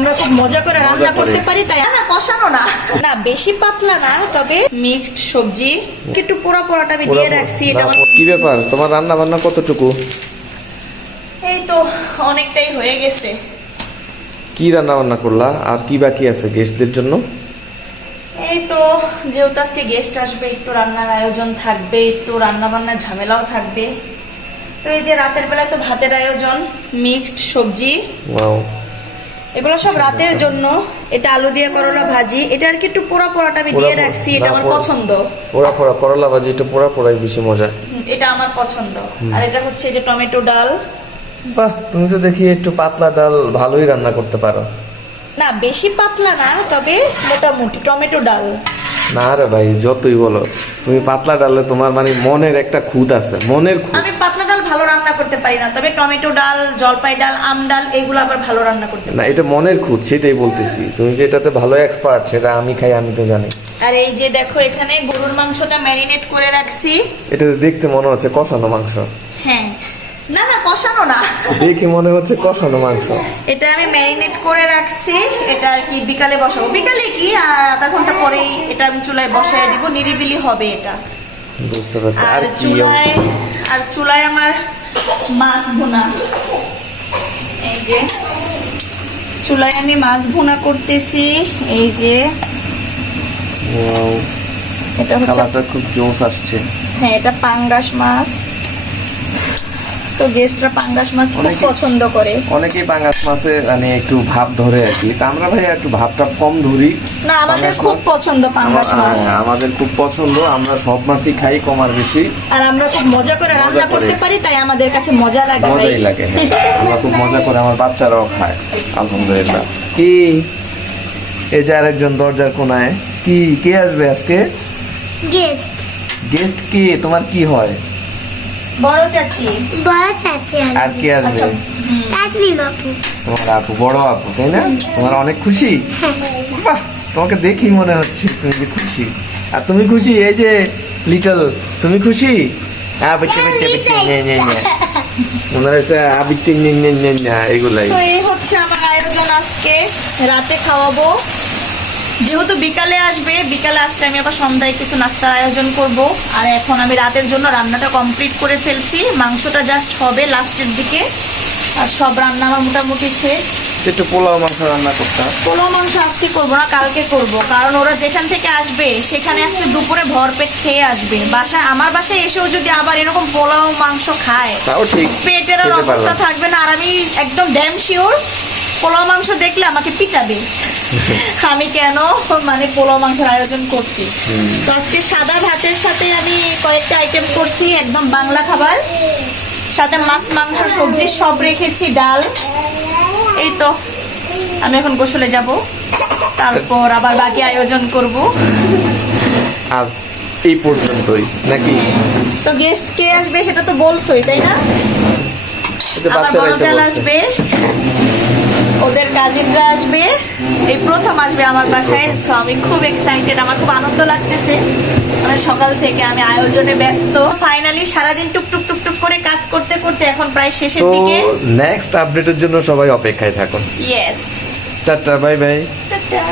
আমরা খুব মজা করে রান্না করতে পারি, তাই না? কষানো না, না বেশি পাতলা না, তবে মিক্সড সবজি একটু পোড়া পোড়াটা আমি দিয়ে রাখছি। এটা কি ব্যাপার, তোমার রান্না বান্না কতটুকু? এই তো অনেকটাই হয়ে গেছে। কি রান্না বান্না করলা আর কি বাকি আছে গেস্টদের জন্য? এই তো যেহেতু আজকে গেস্ট আসবে, একটু রান্নার আয়োজন থাকবে, একটু রান্না বান্নার ঝামেলাও থাকবে। তো এই যে রাতের বেলায় তো ভাতের আয়োজন, মিক্সড সবজি, ওয়াও, এগুলো সব রাতের জন্য। এটা আলু দিয়ে করলা ভাজি, এটা আর কি একটু পোড়া পোড়াটা আমি দিয়ে রাখছি, এটা আমার পছন্দ। পোড়া পোড়া করলা ভাজি, এটা পোড়া পোড়াই বেশি মজা, এটা আমার পছন্দ। আর এটা হচ্ছে যে টমেটো ডাল। বাহ, তুমি তো দেখি একটু পাতলা ডাল ভালোই রান্না করতে পারো। না বেশি পাতলা না, তবে মোটামুটি টমেটো ডাল। না রে ভাই, যতই বলো তুমি পাতলা ডালে তোমার মানে মনের একটা খুঁত আছে, মনের খুঁত। আমি পাতলা ডাল ভালো রান্না করতে পারি না, তবে টমেটো ডাল, জলপাই ডাল, আম ডাল এগুলো আবার ভালো রান্না করতে পারি। না, এটা মনের খুঁত, সেটাই বলতেছি। তুমি যেটাতে ভালো এক্সপার্ট সেটা আমি খাই, আমি তো জানি। আর এই যে দেখো এখানে গরুর মাংসটা ম্যারিনেট করে রাখছি। এটা দেখতে মনে হচ্ছে কষানো মাংস। হ্যাঁ, না না কষানো না, দেখে মনে হচ্ছে কষানো মাংস। এটা আমি ম্যারিনেট করে রাখছি। এটা আর কি বিকালে বসাবো, বিকালে কি আর আধা ঘন্টা পরেই এটা আমি চুলায় বসায় দিব, নিরিবিলি হবে এটা। বুঝতে পারছি। আর চুলায় আমার মাছ ভুনা। এই যে চুলায় আমি মাছ ভুনা করতেছি। এই যে ওয়াও, এটা হচ্ছে, কালারটা খুব জোস আসছে। হ্যাঁ এটা পাঙ্গাস মাছ। তো গেস্টরা পাঙ্গাস মাছ খুব পছন্দ করে। অনেকেই পাঙ্গাস মাছে মানে একটু ভাব ধরে আর কি, তা আমরা ভাই একটু ভাবটা কম ধরি। না আমাদের খুব পছন্দ পাঙ্গাস মাছ। আমাদের খুব পছন্দ, আমরা সব মাছই খাই কম আর বেশি। আর আমরা খুব মজা করে রান্না করতে পারি, তাই আমাদের কাছে মজা লাগে। মজাই লাগে, আমরা খুব মজা করে, আমার বাচ্চারাও খায় আলহামদুলিল্লাহ। কি এই যে আরেকজন দরজার কোনায়, কি কে আসবে আজকে? গেস্ট। গেস্ট কে? তোমার কি হয়? বড় চাচি। বড় চাচি আর কে আসবে? তাসলিম আপু। তোমার আপু, বড় আপু, তাই না? তোমার অনেক খুশি? বাহ, তোমাকে দেখি মনে হচ্ছে তুমি যে খুশি। আর তুমি খুশি? এই যে লিটল, তুমি খুশি? এগুলাই তো এই হচ্ছে আমার আয়োজন আজকে রাতে খাওয়াবো। যেহেতু বিকালে আসবে, বিকালে আসলে আমি আবার সন্ধ্যায় কিছু নাস্তার আয়োজন করব। আর এখন আমি রাতের জন্য রান্নাটা কমপ্লিট করে ফেলছি, মাংসটা জাস্ট হবে লাস্টের দিকে। আর সব রান্না আমার মোটামুটি শেষ। একটু পোলাও মাংস রান্না করতে। পোলাও মাংস আজকে করবো না, কালকে করব, কারণ ওরা যেখান থেকে আসবে সেখানে আজকে দুপুরে ভরপেট খেয়ে আসবে। আমার বাসায় এসেও যদি আবার এরকম পোলাও মাংস খায়, তাও ঠিক, পেটের আর অবস্থা থাকবে না। আর আমি একদম ড্যাম শিওর পোলাও মাংস দেখলে আমাকে পিটাবে। আমি কেন মানে পোলাও মাংসের আয়োজন করছি। তো আজকে সাদা ভাতের সাথে আমি কয়েকটা আইটেম করছি, একদম বাংলা খাবার, সাথে মাছ মাংস সবজি সব রেখেছি, ডাল। এই তো আমি এখন গোসলে যাব, তারপর আবার বাকি আয়োজন করব। আজ এই পর্যন্তই নাকি? তো গেস্ট কে আসবে সেটা তো বলছোই, তাই না? আমার বড় জাল আসবে, ওদের কাজিনরা আসবে, এই প্রথম আসবে আমার বাসায়। তো আমি খুব এক্সাইটেড, আমার খুব আনন্দ লাগতেছে। মানে সকাল থেকে আমি আয়োজনে ব্যস্ত। ফাইনালি সারাদিন টুকটুক টুকটুক করে কাজ করতে করতে এখন প্রায় শেষের দিকে। নেক্সট আপডেটের জন্য সবাই অপেক্ষায় থাকুন। Yes, tata, bye bye. Tata.